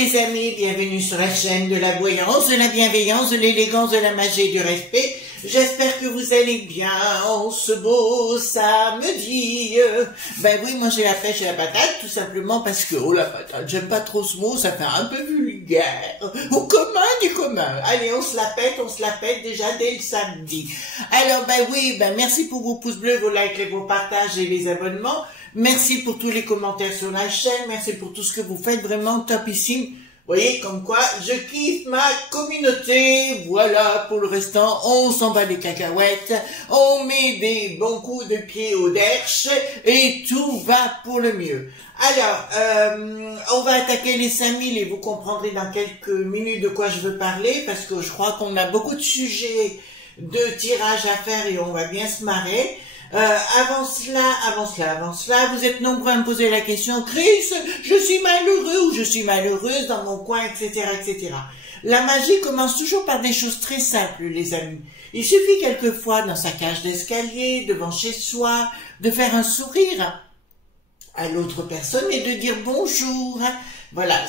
les amis, bienvenue sur la chaîne de la voyance, de la bienveillance, de l'élégance, de la magie et du respect. J'espère que vous allez bien en ce beau samedi. Ben oui, moi j'ai la pêche et la patate, tout simplement parce que, oh la patate, j'aime pas trop ce mot, ça fait un peu vulgaire. Au commun du commun. Allez, on se la pète déjà dès le samedi. Alors ben oui, ben merci pour vos pouces bleus, vos likes, vos partages et les abonnements. Merci pour tous les commentaires sur la chaîne, merci pour tout ce que vous faites, vraiment topissime. Vous voyez, comme quoi, je kiffe ma communauté. Voilà, pour le restant, on s'en bat les cacahuètes, on met des bons coups de pied au derche, et tout va pour le mieux. Alors, on va attaquer les 5000 et vous comprendrez dans quelques minutes de quoi je veux parler, parce que je crois qu'on a beaucoup de sujets de tirage à faire et on va bien se marrer. Avant cela, vous êtes nombreux à me poser la question, Chris, je suis malheureux ou je suis malheureuse dans mon coin, etc., etc. La magie commence toujours par des choses très simples, les amis. Il suffit quelquefois, dans sa cage d'escalier, devant chez soi, de faire un sourire à l'autre personne et de dire bonjour. Voilà,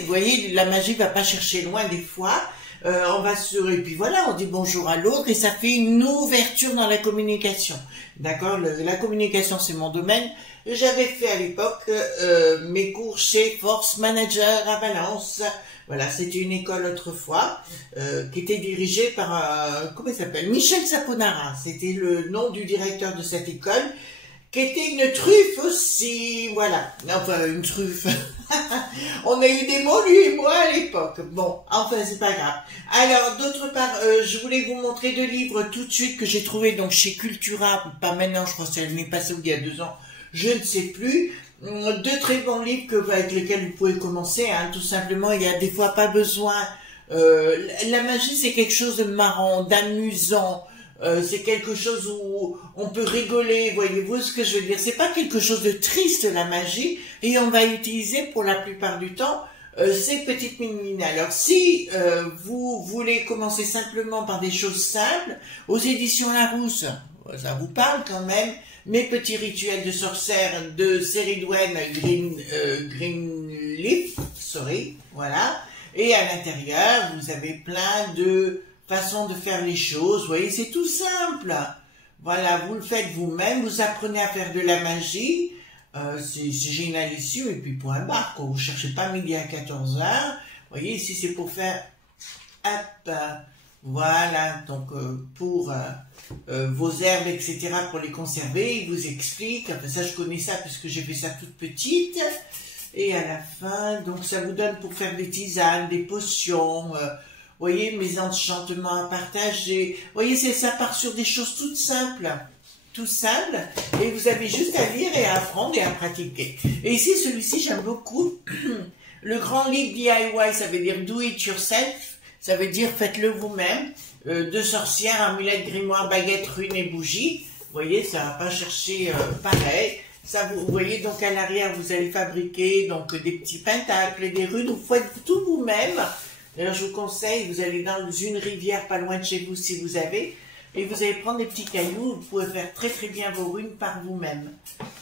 vous voyez, la magie va pas chercher loin des fois. Et puis voilà, on dit bonjour à l'autre et ça fait une ouverture dans la communication. D'accord, la communication c'est mon domaine. J'avais fait à l'époque mes cours chez Force Manager à Valence. Voilà, c'était une école autrefois qui était dirigée par comment il s'appelle, Michel Saponara. C'était le nom du directeur de cette école, qui était une truffe aussi, voilà. Enfin, une truffe. On a eu des mots, lui et moi, à l'époque. Bon, enfin, c'est pas grave. Alors, d'autre part, je voulais vous montrer deux livres tout de suite que j'ai trouvé donc chez Cultura, pas maintenant, je crois que ça m'est passé il y a 2 ans, je ne sais plus. Deux très bons livres avec lesquels vous pouvez commencer, hein, tout simplement. Il y a des fois pas besoin. La magie, c'est quelque chose de marrant, d'amusant. C'est quelque chose où on peut rigoler, voyez-vous ce que je veux dire. C'est pas quelque chose de triste, la magie, et on va utiliser pour la plupart du temps ces petites mimines. Alors si vous voulez commencer simplement par des choses simples, aux éditions Larousse, ça vous parle quand même, mes petits rituels de sorcière de Ceridwen Greenleaf, voilà, et à l'intérieur vous avez plein de façon de faire les choses, vous voyez, c'est tout simple. Voilà, vous le faites vous-même, vous apprenez à faire de la magie, c'est génial ici, et puis point barre, quoi. Vous ne cherchez pas midi à 14h, vous voyez, ici c'est pour faire, hop, voilà, donc pour vos herbes, etc., pour les conserver, il vous explique, enfin ça je connais ça puisque j'ai fait ça toute petite, et à la fin, donc ça vous donne pour faire des tisanes, des potions, voyez, mes enchantements à partager. Voyez, ça part sur des choses toutes simples. Tout simple. Et vous avez juste à lire et à apprendre et à pratiquer. Et ici, celui-ci, j'aime beaucoup. Le grand livre DIY, ça veut dire Do It Yourself. Ça veut dire faites-le vous-même. De sorcières, amulettes, grimoires, baguettes, runes et bougies. Vous voyez, ça va pas chercher pareil. Ça, vous voyez, donc à l'arrière, vous allez fabriquer donc des petits pentacles, des runes. Vous faites tout vous-même. D'ailleurs, je vous conseille, vous allez dans une rivière pas loin de chez vous si vous avez, et vous allez prendre des petits cailloux, vous pouvez faire très très bien vos runes par vous-même.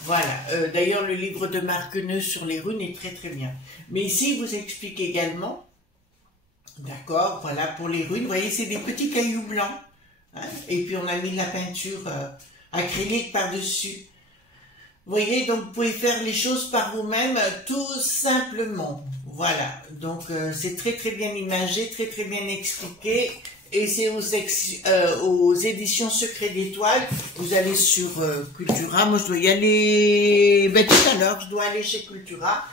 Voilà, d'ailleurs le livre de Marc Neus sur les runes est très très bien. Mais ici, il vous explique également, d'accord, voilà, pour les runes, vous voyez, c'est des petits cailloux blancs, hein, et puis on a mis de la peinture acrylique par-dessus. Vous voyez, donc vous pouvez faire les choses par vous-même tout simplement. Voilà, donc c'est très très bien imagé, très très bien expliqué. Et c'est aux éditions Secret d'Étoiles. Vous allez sur Cultura. Moi je dois y aller, ben, tout à l'heure, je dois aller chez Cultura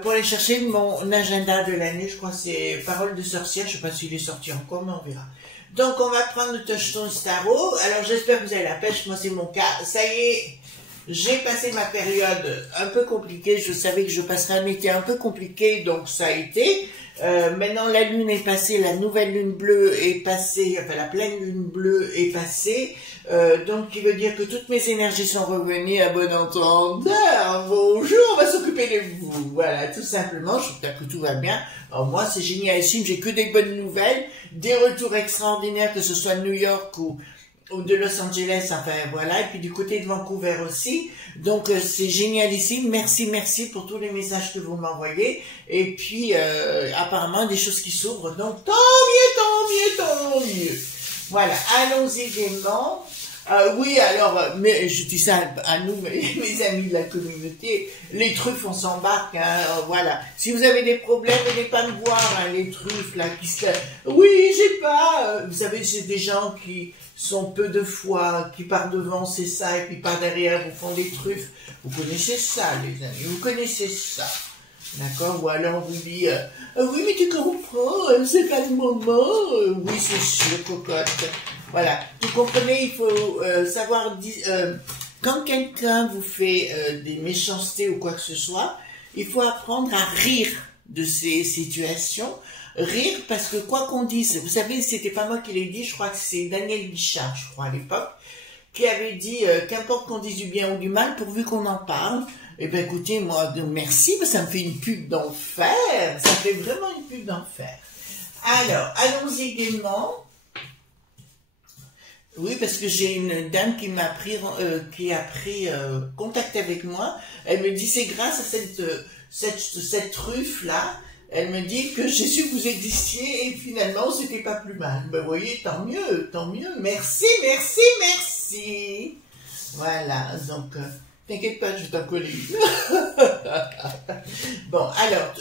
pour aller chercher mon agenda de l'année. Je crois que c'est Parole de sorcière, je ne sais pas s'il est sorti encore, mais on verra. Donc on va prendre le Touchstone Starro. Alors j'espère que vous avez la pêche, moi c'est mon cas. Ça y est. J'ai passé ma période un peu compliquée, je savais que je passerais un été un peu compliqué, donc ça a été. Maintenant la lune est passée, la nouvelle lune bleue est passée, enfin la pleine lune bleue est passée, donc qui veut dire que toutes mes énergies sont revenues à bon entendeur. Bonjour, on va s'occuper de vous. Voilà, tout simplement, j'espère que tout va bien. Alors moi c'est génialissime, j'ai que des bonnes nouvelles, des retours extraordinaires, que ce soit New York ou ou de Los Angeles, enfin voilà, et puis du côté de Vancouver aussi. Donc c'est génialissime. Merci, merci pour tous les messages que vous m'envoyez. Et puis apparemment des choses qui s'ouvrent. Donc tant mieux, tant mieux, tant mieux. Voilà, allons-y gaiement. Oui, alors, mais je dis ça à nous, mes amis de la communauté, les truffes, on s'embarque, hein, voilà. Si vous avez des problèmes, venez pas me voir, hein, les truffes, là, qui se... Oui, j'ai pas... vous savez, c'est des gens qui sont peu de foi, qui par devant, c'est ça, et puis par derrière, vous font des truffes. Vous connaissez ça, les amis, vous connaissez ça. D'accord? Ou alors on vous dit, oui, mais tu comprends, c'est pas le moment. Oui, c'est sûr, cocotte. Voilà. Vous comprenez, il faut savoir, quand quelqu'un vous fait des méchancetés ou quoi que ce soit, il faut apprendre à rire de ces situations. Rire parce que quoi qu'on dise, vous savez, c'était pas moi qui l'ai dit, je crois que c'est Daniel Guichard, je crois, à l'époque, qui avait dit, qu'importe qu'on dise du bien ou du mal, pourvu qu'on en parle. Eh ben écoutez, moi, merci, ça me fait une pub d'enfer. Ça fait vraiment une pub d'enfer. Alors, allons-y gaiement. Oui, parce que j'ai une dame qui m'a pris, contact avec moi. Elle me dit, c'est grâce à cette truffe-là. Elle me dit que j'ai su que vous existiez et finalement, c'était pas plus mal. Ben, vous voyez, tant mieux, tant mieux. Merci, merci, merci. Voilà, donc... t'inquiète pas, je vais t'en coller une. Bon, alors,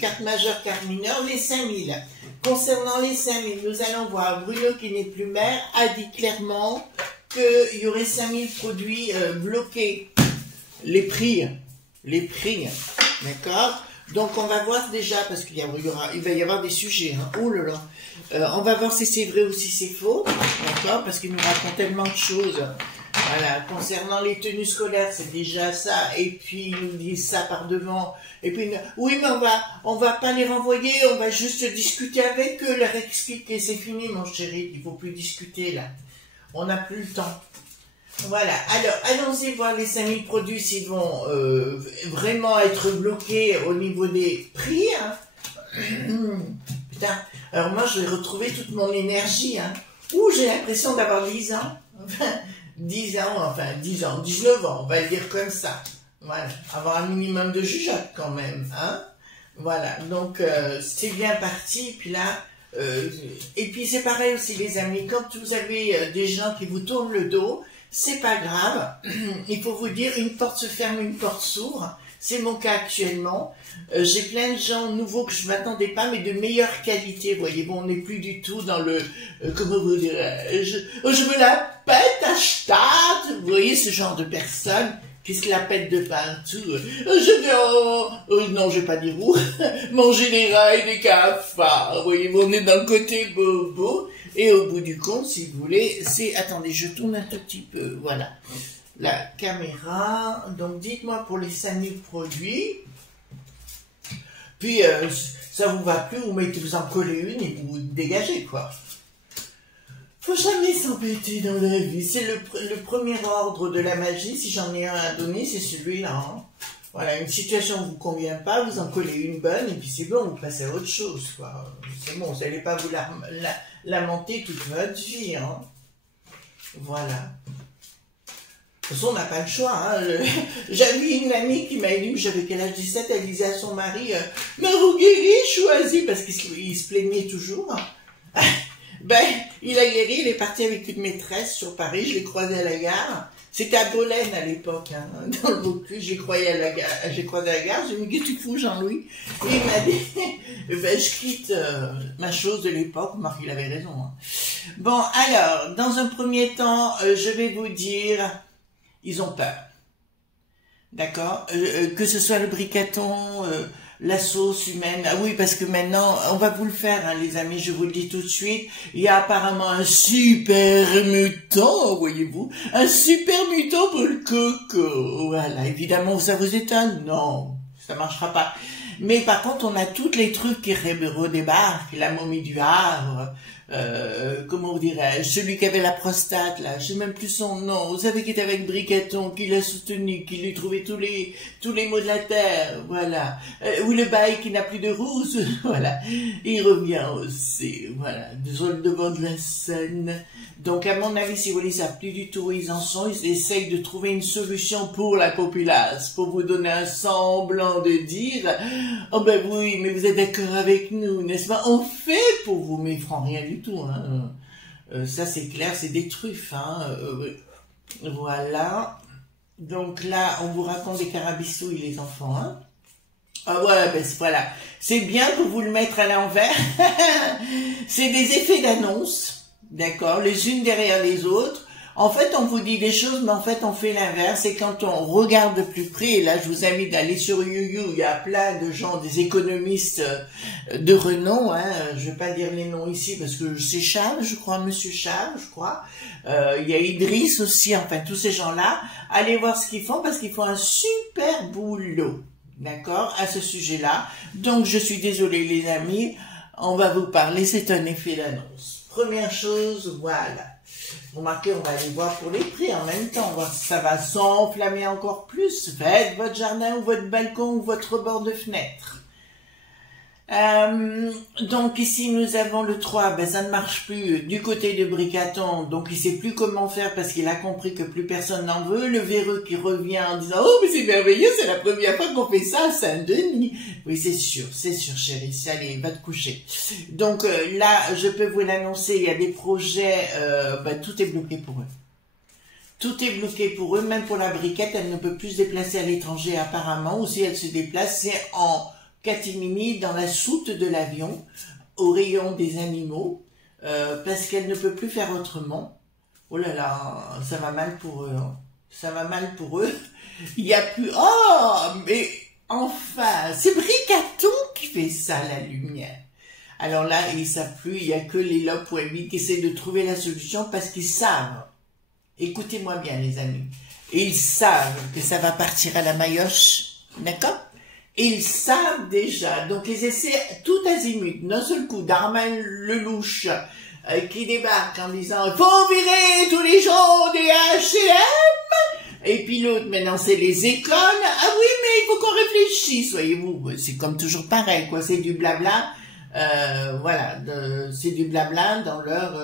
carte majeure, carte mineure, les 5000. Concernant les 5000, nous allons voir, Bruno, qui n'est plus maire, a dit clairement qu'il y aurait 5000 produits bloqués. Les prix, d'accord? Donc, on va voir déjà, parce qu'il va y avoir des sujets, hein. Oh là là. On va voir si c'est vrai ou si c'est faux, d'accord? Parce qu'il nous raconte tellement de choses. Voilà, concernant les tenues scolaires, c'est déjà ça, et puis ils nous disent ça par devant, et puis oui, mais on va pas les renvoyer, on va juste discuter avec eux, leur expliquer, c'est fini mon chéri, il faut plus discuter là, on n'a plus le temps. Voilà, alors allons-y voir les 5000 produits s'ils vont vraiment être bloqués au niveau des prix, hein. Putain, alors moi je vais retrouver toute mon énergie, hein. Ouh, j'ai l'impression d'avoir 10 ans, 10 ans, 19 ans, on va le dire comme ça. Voilà, avoir un minimum de jugeote quand même, hein. Voilà, donc c'est bien parti, puis là, et puis c'est pareil aussi les amis, quand vous avez des gens qui vous tournent le dos, c'est pas grave, il faut vous dire, une porte se ferme, une porte s'ouvre, c'est mon cas actuellement. J'ai plein de gens nouveaux que je m'attendais pas, mais de meilleure qualité. Vous voyez, bon, on n'est plus du tout dans le, comment vous dire, je me la pète à Stade. Vous voyez ce genre de personnes qui se la pètent de partout. Je vais non, je vais pas dire où, manger des rats et des cafards. Vous voyez, on est dans le côté bobo. Et au bout du compte, si vous voulez, c'est, attendez, je tourne un tout petit peu, voilà. La caméra, donc dites-moi pour les 5000 produits. Puis, ça vous va plus, vous en collez une et vous dégagez, quoi. Faut jamais s'embêter dans la vie. C'est le premier ordre de la magie. Si j'en ai un à donner, c'est celui-là. Hein. Voilà, une situation ne vous convient pas, vous en collez une bonne, et puis c'est bon, vous passez à autre chose, quoi. C'est bon, vous n'allez pas vous lamenter toute votre vie, hein. Voilà. De toute façon, on n'a pas le choix. Hein. J'avais une amie qui m'a dit, j'avais quel âge, 17, elle disait à son mari, Marougiri, choisis, parce qu'il se plaignait toujours. Ben, il a guéri, il est parti avec une maîtresse sur Paris, je l'ai croisé à la gare. C'était à Bolène à l'époque, hein, dans le Vaucluse, j'ai croisé à la gare, j'ai dit, qu'est-ce que tu fous, Jean-Louis? Et il m'a dit, ben, je quitte ma chose de l'époque, Marc, il avait raison. Hein. Bon, alors, dans un premier temps, je vais vous dire, ils ont peur. D'accord, que ce soit le bricaton, la sauce humaine. Ah oui, parce que maintenant, on va vous le faire, hein, les amis, je vous le dis tout de suite. Il y a apparemment un super mutant, voyez-vous. Un super mutant pour le coco. Voilà, évidemment, ça vous étonne? Non, ça marchera pas. Mais par contre, on a toutes les trucs qui redébarquent. La momie du Havre, comment vous dirais-je, celui qui avait la prostate, là, je sais même plus son nom, vous savez, qui était avec Bricaton, qui l'a soutenu, qui lui trouvait tous les maux de la terre, voilà. Ou le bail qui n'a plus de rousse, voilà. Il revient aussi, voilà, sur le devant de la scène. Donc, à mon avis, si vous voulez, ils savent plus du tout où ils en sont, ils essayent de trouver une solution pour la populace, pour vous donner un semblant de dire, oh ben oui, mais vous êtes d'accord avec nous, n'est-ce pas? On fait pour vous, mais ils feront rien du tout, hein. Ça c'est clair, c'est des truffes, hein. Voilà. Donc là, on vous raconte des carabistouilles, les enfants, hein. Ah ouais, ben voilà. C'est bien pour vous le mettre à l'envers. C'est des effets d'annonce, d'accord, les unes derrière les autres. En fait, on vous dit des choses, mais en fait, on fait l'inverse. Et quand on regarde de plus près, et là, je vous invite d'aller sur YouYou, il y a plein de gens, des économistes de renom, hein. Je vais pas dire les noms ici, parce que c'est Charles, je crois, Monsieur Charles, je crois. Il y a Idriss aussi, enfin, tous ces gens-là. Allez voir ce qu'ils font, parce qu'ils font un super boulot, d'accord, à ce sujet-là. Donc, je suis désolée, les amis, on va vous parler, c'est un effet d'annonce. Première chose, voilà. Remarquez, on va aller voir pour les prix en même temps, voir si ça va s'enflammer encore plus. Faites votre jardin ou votre balcon ou votre bord de fenêtre. Donc ici nous avons le 3, ben ça ne marche plus du côté de Bricaton, donc il sait plus comment faire parce qu'il a compris que plus personne n'en veut. Le véreux qui revient en disant oh mais c'est merveilleux, c'est la première fois qu'on fait ça à Saint-Denis. Oui c'est sûr chérie, allez va te coucher. Donc là je peux vous l'annoncer, il y a des projets, ben, tout est bloqué pour eux. Tout est bloqué pour eux, même pour la briquette, elle ne peut plus se déplacer à l'étranger apparemment, ou si elle se déplace c'est en catimini dans la soute de l'avion, au rayon des animaux, parce qu'elle ne peut plus faire autrement. Oh là là, ça va mal pour eux. Hein. Ça va mal pour eux. Il n'y a plus... Oh, mais enfin, c'est Bricaton qui fait ça, la lumière. Alors là, ils ne savent plus, il n'y a que les Lop.8 qui essaient de trouver la solution parce qu'ils savent. Écoutez-moi bien, les amis. Ils savent que ça va partir à la maillotche, d'accord? Ils savent déjà, donc ils essaient tout azimut, d'un seul coup, Darman Lelouch, qui débarque en disant « Faut virer tous les gens des H&M !» Et puis l'autre, maintenant, c'est les écoles. « Ah oui, mais il faut qu'on réfléchisse, voyez-vous. » C'est comme toujours pareil, quoi, c'est du blabla. Voilà, c'est du blabla dans leur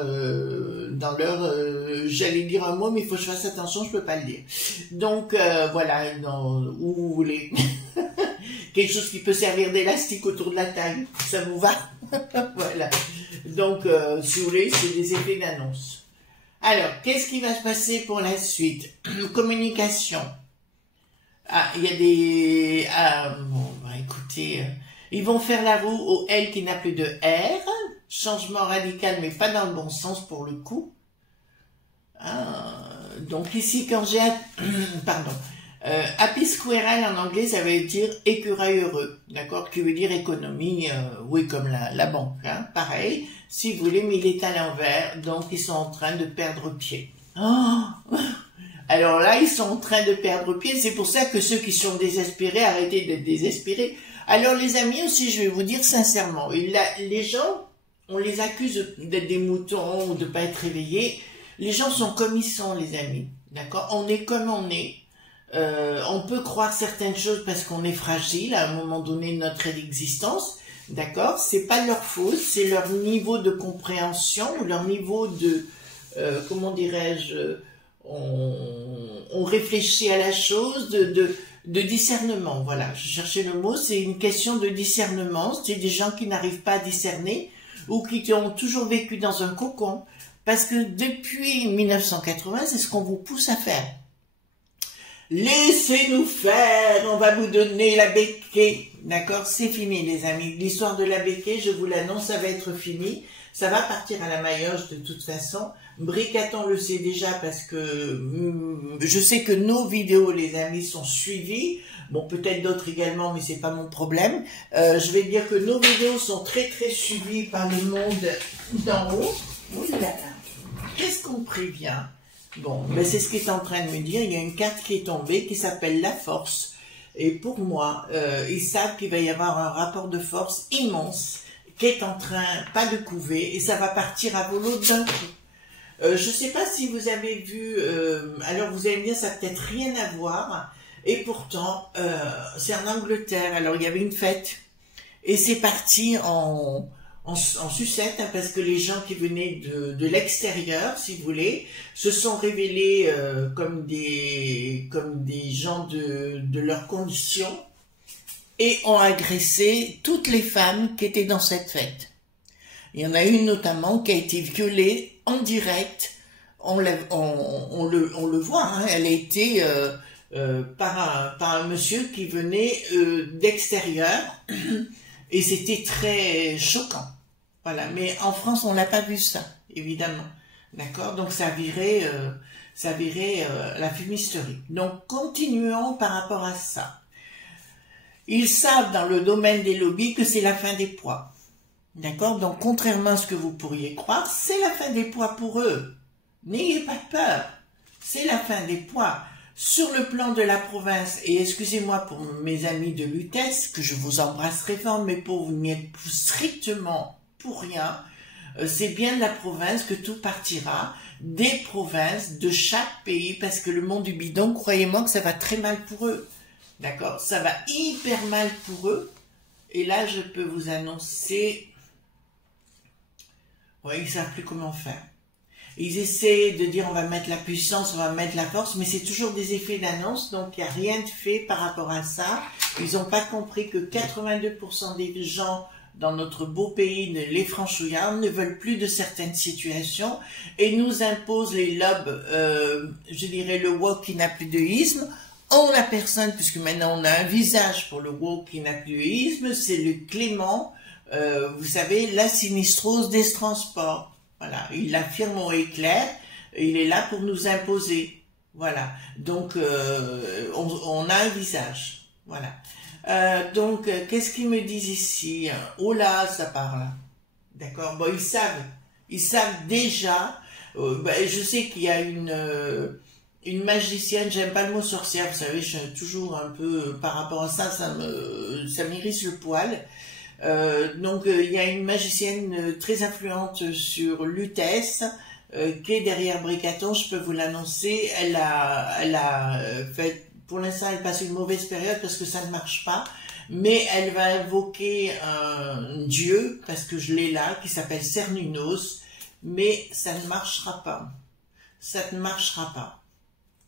j'allais dire un mot, mais il faut que je fasse attention, je peux pas le dire. Donc, voilà, où vous voulez... Quelque chose qui peut servir d'élastique autour de la taille, ça vous va? Voilà. Donc, si vous voulez, c'est des effets d'annonce. Alors, qu'est-ce qui va se passer pour la suite? Communication. Ah, il y a des... Ah, bon, bah, écoutez, ils vont faire la roue au L qui n'a plus de R. Changement radical, mais pas dans le bon sens pour le coup. Ah, donc ici, quand j'ai... Pardon. Happy Squirrel en anglais, ça veut dire écureuil heureux, d'accord, qui veut dire économie, oui, comme la banque, hein, pareil, si vous voulez, mais il est à l'envers, donc ils sont en train de perdre pied. Oh alors là, ils sont en train de perdre pied, c'est pour ça que ceux qui sont désespérés, arrêtez d'être désespérés. Alors les amis aussi, je vais vous dire sincèrement, les gens, on les accuse d'être des moutons ou de pas être réveillés, les gens sont comme ils sont, les amis, d'accord, on est comme on est. On peut croire certaines choses parce qu'on est fragile à un moment donné de notre existence, d'accord? C'est pas leur faute, c'est leur niveau de compréhension, leur niveau de, comment dirais-je, on réfléchit à la chose, de discernement, voilà. Je cherchais le mot, c'est une question de discernement, c'est des gens qui n'arrivent pas à discerner ou qui ont toujours vécu dans un cocon, parce que depuis 1980, c'est ce qu'on vous pousse à faire. Laissez-nous faire, on va vous donner la béquée. D'accord, c'est fini les amis. L'histoire de la béquée, je vous l'annonce, ça va être fini. Ça va partir à la maillotche de toute façon. Bricaton le sait déjà parce que je sais que nos vidéos, les amis, sont suivies. Bon, peut-être d'autres également, mais c'est pas mon problème. Je vais dire que nos vidéos sont très très suivies par le monde d'en haut. Ouh là là, qu'est-ce qu'on prévient? Bon, mais c'est ce qu'il est en train de me dire. Il y a une carte qui est tombée qui s'appelle la force. Et pour moi, ils savent qu'il va y avoir un rapport de force immense qui est en train, pas de couver, et ça va partir à volo d'un coup. Je ne sais pas si vous avez vu, alors vous allez me dire, ça n'a peut-être rien à voir, et pourtant, c'est en Angleterre, alors il y avait une fête, et c'est parti en sucette, hein, parce que les gens qui venaient de l'extérieur, si vous voulez, se sont révélés comme des gens de leurs conditions, et ont agressé toutes les femmes qui étaient dans cette fête. Il y en a une notamment qui a été violée en direct, on le voit, hein, elle a été par un monsieur qui venait d'extérieur, et c'était très choquant. Voilà, mais en France, on n'a pas vu ça, évidemment. D'accord? Donc ça virait la fumisterie. Donc continuons par rapport à ça. Ils savent dans le domaine des lobbies que c'est la fin des pois. D'accord? Donc contrairement à ce que vous pourriez croire, c'est la fin des pois pour eux. N'ayez pas peur. C'est la fin des pois. Sur le plan de la province, et excusez-moi pour mes amis de Lutèce, que je vous embrasserai fort, mais pour vous n'y êtes strictement pour rien, c'est bien de la province que tout partira, des provinces, de chaque pays, parce que le monde du bidon, croyez-moi que ça va très mal pour eux. D'accord? Ça va hyper mal pour eux. Et là, je peux vous annoncer... Ouais, ils ne savent plus comment faire. Ils essaient de dire on va mettre la puissance, on va mettre la force, mais c'est toujours des effets d'annonce, donc il n'y a rien de fait par rapport à ça. Ils n'ont pas compris que 82% des gens dans notre beau pays, les franchouillards, ne veulent plus de certaines situations et nous imposent les lobes, je dirais le woke qui n'a plus de isme. On n'a personne, puisque maintenant on a un visage pour le woke qui n'a plus de isme, c'est le Clément, vous savez, la sinistrose des transports. Voilà, il l'affirme au éclair, il est là pour nous imposer. Voilà, donc on a un visage. Voilà. Donc, qu'est-ce qu'ils me disent ici? Oh là, ça parle. D'accord, bon, ils savent déjà. Je sais qu'il y a une magicienne, j'aime pas le mot sorcière, vous savez, je suis toujours un peu, par rapport à ça, ça m'irrisse le poil. Donc il y a une magicienne très influente sur Lutèce qui est derrière Bricaton, je peux vous l'annoncer. Elle a fait, pour l'instant elle passe une mauvaise période parce que ça ne marche pas, mais elle va invoquer un dieu, parce que je l'ai là, qui s'appelle Cernunnos, mais ça ne marchera pas. Ça ne marchera pas.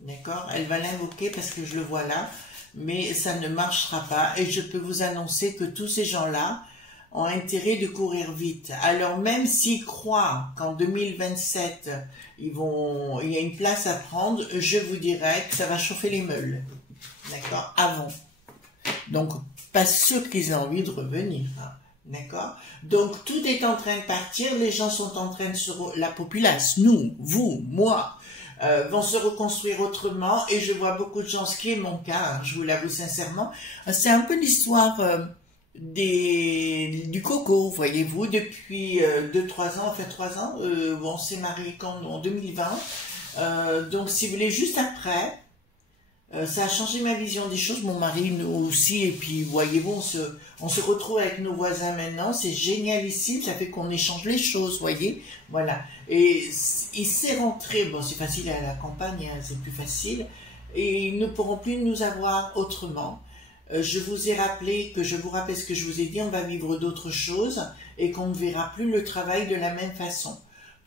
D'accord? Elle va l'invoquer parce que je le vois là, mais ça ne marchera pas. Et je peux vous annoncer que tous ces gens-là ont intérêt de courir vite. Alors même s'ils croient qu'en 2027, il y a une place à prendre, je vous dirais que ça va chauffer les meules. D'accord? Avant. Donc, pas sûr qu'ils aient envie de revenir. Hein. D'accord? Donc, tout est en train de partir. Les gens sont en train de la populace, nous, vous, moi, vont se reconstruire autrement, et je vois beaucoup de gens, ce qui est mon cas, hein, je vous l'avoue sincèrement, c'est un peu l'histoire du coco, voyez-vous, depuis 2-3 ans, enfin 3 ans, on s'est marié en 2020, donc si vous voulez, juste après, ça a changé ma vision des choses, mon mari nous aussi, et puis voyez-vous, on se retrouve avec nos voisins maintenant, c'est génialissime, ça fait qu'on échange les choses, voyez, voilà. Et il s'est rentré, bon c'est facile à la campagne, hein, c'est plus facile, et ils ne pourront plus nous avoir autrement. Je vous ai rappelé, que je vous rappelle ce que je vous ai dit, on va vivre d'autres choses, et qu'on ne verra plus le travail de la même façon.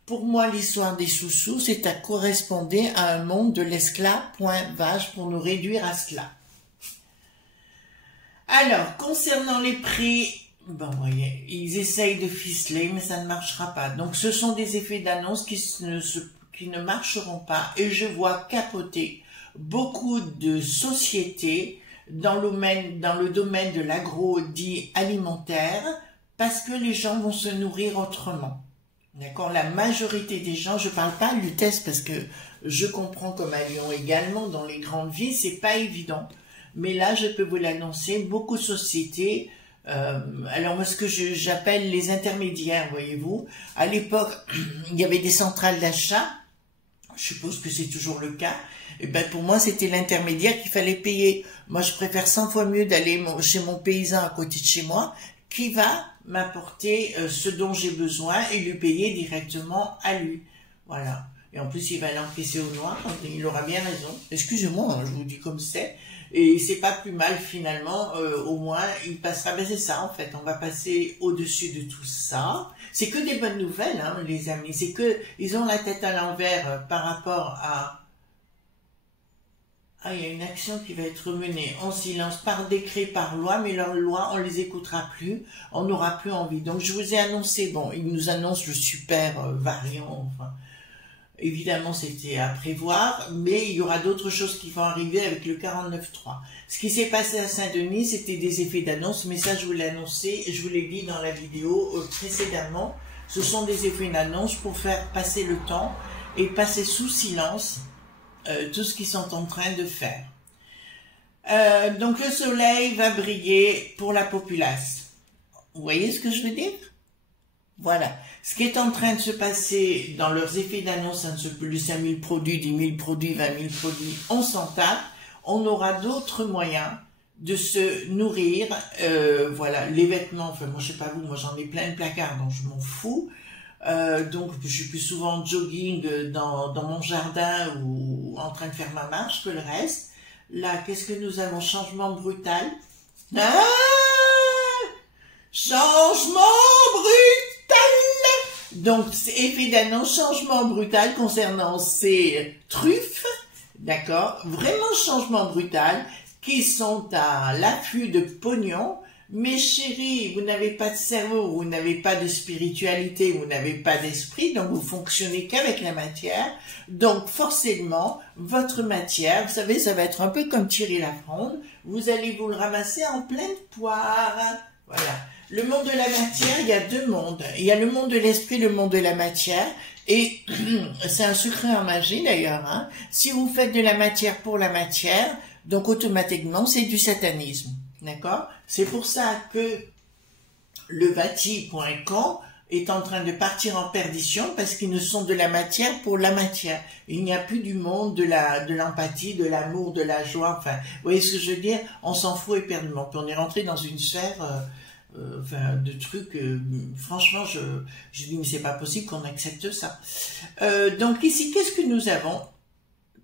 Pour moi, l'histoire des sous-sous, c'est à correspondre à un monde de l'esclave.vache pour nous réduire à cela. Alors, concernant les prix, bon, voyez, ils essayent de ficeler, mais ça ne marchera pas. Donc, ce sont des effets d'annonce qui ne marcheront pas. Et je vois capoter beaucoup de sociétés dans le domaine de l'agro dit alimentaire, parce que les gens vont se nourrir autrement. D'accord, la majorité des gens, je parle pas à Lutèce parce que je comprends comme à Lyon également, dans les grandes villes, c'est pas évident. Mais là, je peux vous l'annoncer, beaucoup de sociétés, alors moi ce que j'appelle les intermédiaires, voyez-vous, à l'époque, il y avait des centrales d'achat, je suppose que c'est toujours le cas, et ben pour moi c'était l'intermédiaire qu'il fallait payer. Moi je préfère 100 fois mieux d'aller chez mon paysan à côté de chez moi, qui va m'apporter ce dont j'ai besoin et lui payer directement à lui. Voilà. Et en plus, il va l'encaisser au noir, il aura bien raison. Excusez-moi, hein, je vous dis comme c'est. Et c'est pas plus mal finalement, au moins il passera, ben c'est ça en fait, on va passer au-dessus de tout ça. C'est que des bonnes nouvelles, hein, les amis, c'est que ils ont la tête à l'envers par rapport à... Ah, il y a une action qui va être menée en silence, par décret, par loi, mais leurs lois, on les écoutera plus, on n'aura plus envie. Donc je vous ai annoncé, bon, ils nous annoncent le super variant, enfin... Évidemment, c'était à prévoir, mais il y aura d'autres choses qui vont arriver avec le 49.3. Ce qui s'est passé à Saint-Denis, c'était des effets d'annonce, mais ça, je vous l'ai annoncé, je vous l'ai dit dans la vidéo précédemment. Ce sont des effets d'annonce pour faire passer le temps et passer sous silence tout ce qu'ils sont en train de faire. Donc, le soleil va briller pour la populace. Vous voyez ce que je veux dire? Voilà. Ce qui est en train de se passer dans leurs effets d'annonce, ça ne se peut, les 5000 produits, 10 000 produits, 20 000 produits, on s'en tape. On aura d'autres moyens de se nourrir. Voilà, les vêtements, enfin, moi, je sais pas vous, moi, j'en ai plein de placards, donc je m'en fous. Donc, je suis plus souvent en jogging dans mon jardin ou en train de faire ma marche que le reste. Là, qu'est-ce que nous avons? Changement brutal. Ah! Changement brutal! Donc, effet d'annonce, changement brutal concernant ces truffes, d'accord? Vraiment changement brutal, qui sont à l'affût de pognon. Mes chéris, vous n'avez pas de cerveau, vous n'avez pas de spiritualité, vous n'avez pas d'esprit, donc vous fonctionnez qu'avec la matière. Donc, forcément, votre matière, vous savez, ça va être un peu comme tirer la fronde, vous allez vous le ramasser en pleine poire. Voilà. Le monde de la matière, il y a deux mondes. Il y a le monde de l'esprit, le monde de la matière. Et c'est un secret en magie d'ailleurs. Hein. Si vous faites de la matière pour la matière, donc automatiquement c'est du satanisme. D'accord? C'est pour ça que le Vati.com est en train de partir en perdition parce qu'ils ne sont de la matière pour la matière. Il n'y a plus du monde de l'empathie, de l'amour, de la joie. Enfin, vous voyez ce que je veux dire? On s'en fout éperdument. Puis on est rentré dans une sphère... enfin, de trucs, franchement, je dis, mais c'est pas possible qu'on accepte ça. Donc ici, qu'est-ce que nous avons?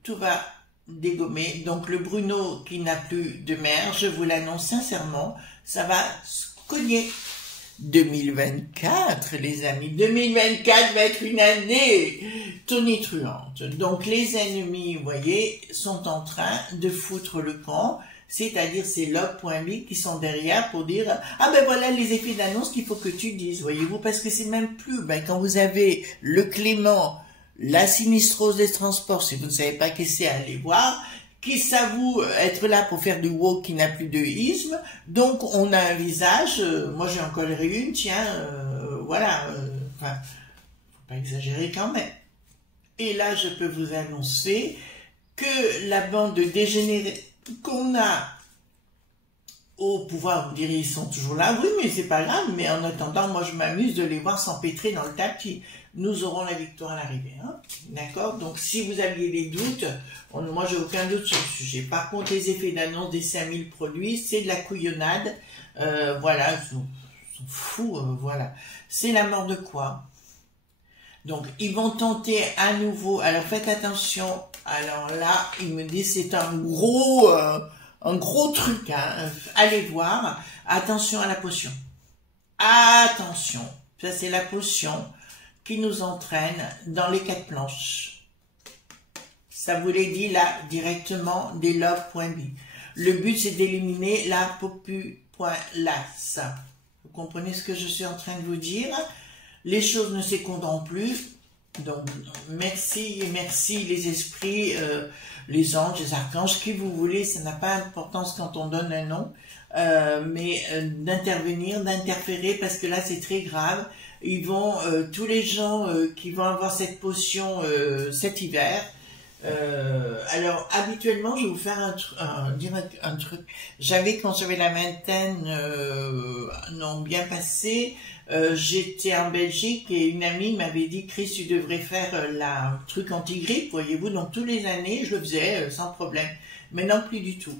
Tout va dégommer. Donc le Bruno qui n'a plus de mère, je vous l'annonce sincèrement, ça va se cogner. 2024, les amis, 2024 va être une année tonitruante. Donc les ennemis, vous voyez, sont en train de foutre le camp. C'est-à-dire c'est log.me qui sont derrière pour dire « Ah ben voilà les effets d'annonce qu'il faut que tu dises, voyez-vous » parce que c'est même plus, ben, quand vous avez le Clément, la sinistrose des transports, si vous ne savez pas qui c'est, allez voir, qui s'avoue être là pour faire du woke qui n'a plus de isme, donc on a un visage, moi j'ai encore une, tiens, voilà, enfin, faut pas exagérer quand même. Et là je peux vous annoncer que la bande de dégénérés qu'on a au pouvoir, vous direz, ils sont toujours là, oui, mais c'est pas grave, mais en attendant, moi je m'amuse de les voir s'empêtrer dans le tapis. Nous aurons la victoire à l'arrivée, hein? D'accord? Donc si vous aviez des doutes, moi j'ai aucun doute sur le sujet. Par contre, les effets d'annonce des 5000 produits, c'est de la couillonnade, voilà, ils sont fous, voilà. C'est la mort de quoi? Donc, ils vont tenter à nouveau. Alors, faites attention. Alors là, ils me disent c'est un gros truc. Hein. Allez voir. Attention à la potion. Attention. Ça, c'est la potion qui nous entraîne dans les 4 planches. Ça vous l'ai dit là, directement des love.be. Le but, c'est d'éliminer la popu.las. Vous comprenez ce que je suis en train de vous dire? Les choses ne s'écondront plus. Donc, merci, merci les esprits, les anges, les archanges, qui vous voulez. Ça n'a pas d'importance quand on donne un nom. Mais d'intervenir, d'interférer, parce que là, c'est très grave. Ils vont, tous les gens qui vont avoir cette potion cet hiver, alors habituellement je vais vous faire dire un truc. J'avais, quand j'avais la vingtaine, non, bien passé, j'étais en Belgique et une amie m'avait dit: Chris, tu devrais faire la truc anti-grippe, voyez-vous. Donc tous les années je le faisais sans problème. Maintenant plus du tout.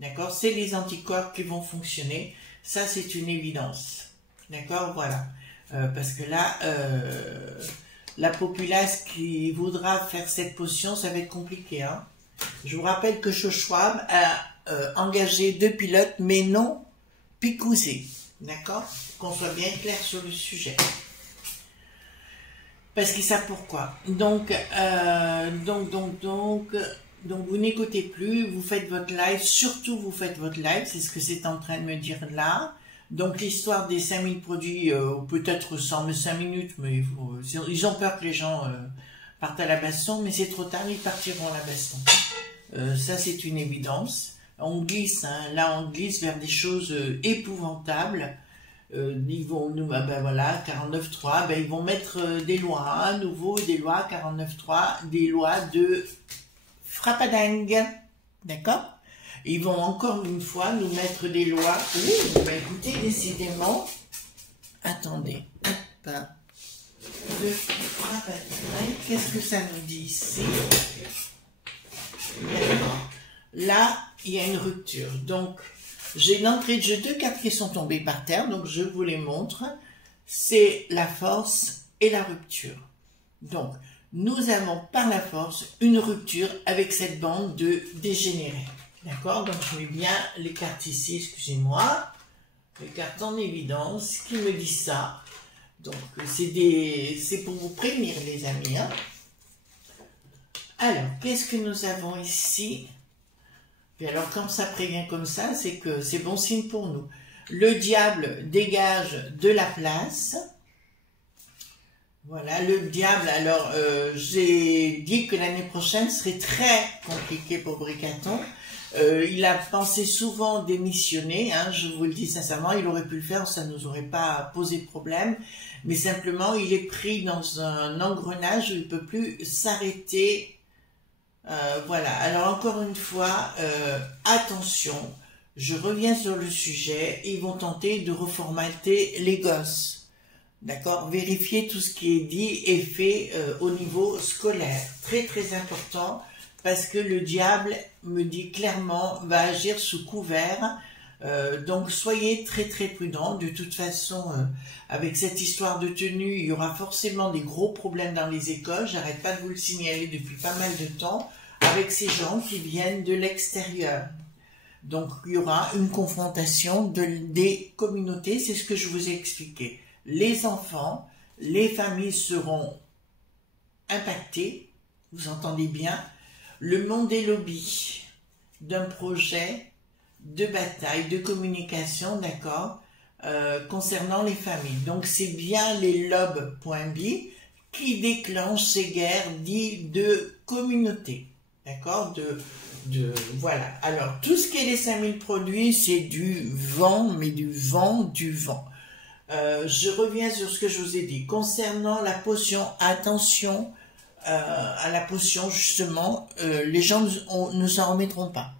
D'accord? C'est les anticorps qui vont fonctionner. Ça, c'est une évidence. D'accord? Voilà. Parce que là, la populace qui voudra faire cette potion, ça va être compliqué. Hein? Je vous rappelle que Schwab a engagé 2 pilotes, mais non picousés. D'accord? Qu'on soit bien clair sur le sujet. Parce qu'ils savent pourquoi. Donc vous n'écoutez plus, vous faites votre live, surtout vous faites votre live, c'est ce que c'est en train de me dire là. Donc l'histoire des 5000 produits, peut-être 105 minutes, mais ils ont peur que les gens partent à la baston, mais c'est trop tard, ils partiront à la baston. Ça c'est une évidence. On glisse, hein, là on glisse vers des choses épouvantables. Ils vont nous, ben voilà, 49.3, ben ils vont mettre des lois, à nouveau des lois 49.3, des lois de frappadingue, d'accord? Ils vont encore une fois nous mettre des lois. Ouh, ben écoutez, décidément, attendez, pas de frappadingue, qu'est-ce que ça nous dit ici? D'accord. Là, il y a une rupture, donc j'ai l'entrée de jeu 2 cartes qui sont tombées par terre, donc je vous les montre. C'est la force et la rupture. Donc, nous avons par la force une rupture avec cette bande de dégénérés. D'accord? Donc, je mets bien les cartes ici, excusez-moi. Les cartes en évidence qui me disent ça. Donc, c'est pour vous prévenir, les amis. Hein? Alors, qu'est-ce que nous avons ici? Et alors, quand ça prévient comme ça, c'est que c'est bon signe pour nous. Le diable dégage de la place. Voilà, le diable, alors, j'ai dit que l'année prochaine serait très compliquée pour Bricaton. Il a pensé souvent démissionner, hein, je vous le dis sincèrement, il aurait pu le faire, ça ne nous aurait pas posé de problème. Mais simplement, il est pris dans un engrenage où il ne peut plus s'arrêter. Voilà, alors encore une fois, attention, je reviens sur le sujet, ils vont tenter de reformater les gosses, d'accord? Vérifier tout ce qui est dit et fait au niveau scolaire, très très important, parce que le diable, me dit clairement, va agir sous couvert, donc soyez très très prudents. De toute façon, avec cette histoire de tenue, il y aura forcément des gros problèmes dans les écoles, j'arrête pas de vous le signaler depuis pas mal de temps, avec ces gens qui viennent de l'extérieur. Donc il y aura une confrontation des communautés, c'est ce que je vous ai expliqué. Les enfants, les familles seront impactées, vous entendez bien, le monde des lobbies d'un projet de bataille, de communication, d'accord, concernant les familles. Donc c'est bien les lobes.b qui déclenchent ces guerres dites de communauté, d'accord, voilà. Alors tout ce qui est les 5000 produits, c'est du vent, mais du vent, du vent. Je reviens sur ce que je vous ai dit. Concernant la potion, attention à la potion, justement, les gens ne s'en remettront pas.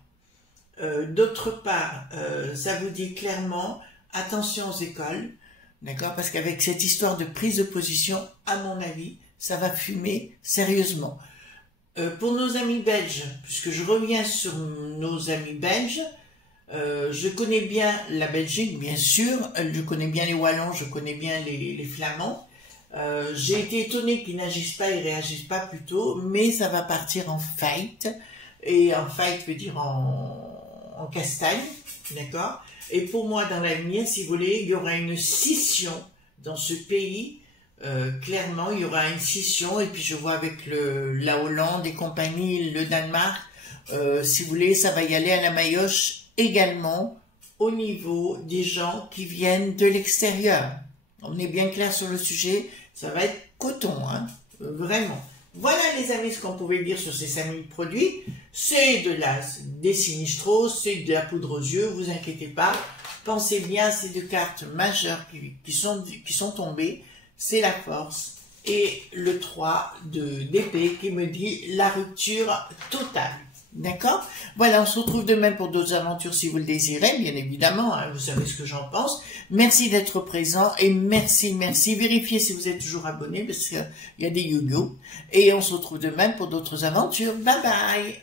D'autre part, ça vous dit clairement, attention aux écoles, d'accord, parce qu'avec cette histoire de prise de position, à mon avis, ça va fumer sérieusement. Pour nos amis belges, puisque je reviens sur nos amis belges, je connais bien la Belgique, bien sûr, je connais bien les Wallons, je connais bien les Flamands. J'ai été étonnée qu'ils n'agissent pas et réagissent pas plus tôt, mais ça va partir en fight, et en fight veut dire en castagne, d'accord? Et pour moi, dans l'avenir, si vous voulez, il y aura une scission dans ce pays. Clairement, il y aura une scission, et puis je vois avec la Hollande et compagnie, le Danemark, si vous voulez, ça va y aller à la maillotche également au niveau des gens qui viennent de l'extérieur. On est bien clair sur le sujet, ça va être coton, hein, vraiment. Voilà les amis ce qu'on pouvait dire sur ces 5000 produits. C'est des sinistros, c'est de la poudre aux yeux, vous inquiétez pas. Pensez bien à ces deux cartes majeures qui sont tombées. C'est la force et le 3 d'épée qui me dit la rupture totale. D'accord? Voilà, on se retrouve demain pour d'autres aventures si vous le désirez, bien évidemment, hein, vous savez ce que j'en pense. Merci d'être présent et merci. Vérifiez si vous êtes toujours abonné parce qu'il y a des yo-yo. Et on se retrouve demain pour d'autres aventures. Bye bye!